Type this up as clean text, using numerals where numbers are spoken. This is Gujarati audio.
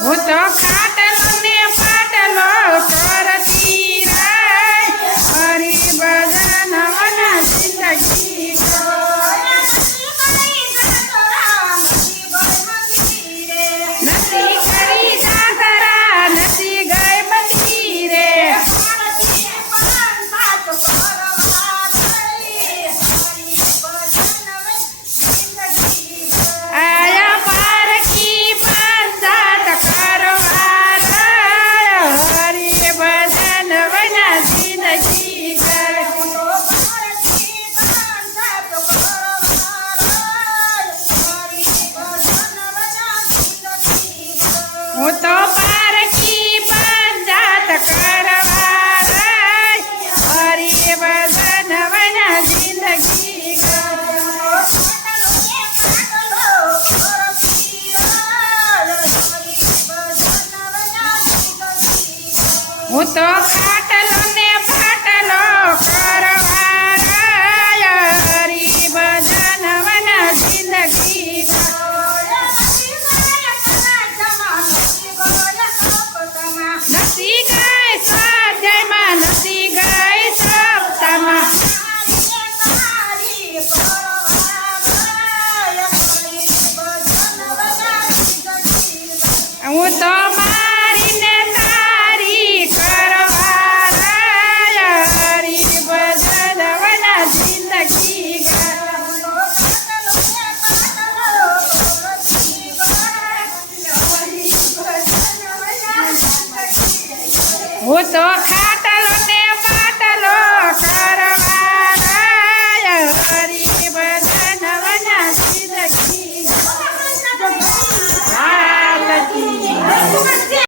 હું તો ખાટલો ને પાટલો કરતી રાય હરી ભજન વના જિંદગી નથી કરી જાતરા નથી ગઈ મંદિરે આયા પારકી પાંચાત કરવા હરી ભજન વના જિંદગી હું તો પારકી પાંચાત કરવા હરી ભજન વના જિંદગી હું તો ખાટલો ને પાટલો કરવા હરી ભજન વના જિંદગી નથી ગઈ સ્વાધ્યાયમાં નથી ગઈ સપ્તાહમાં હું તો મારીને તારી કરવા હરી ભજન વના જિંદગી હું તો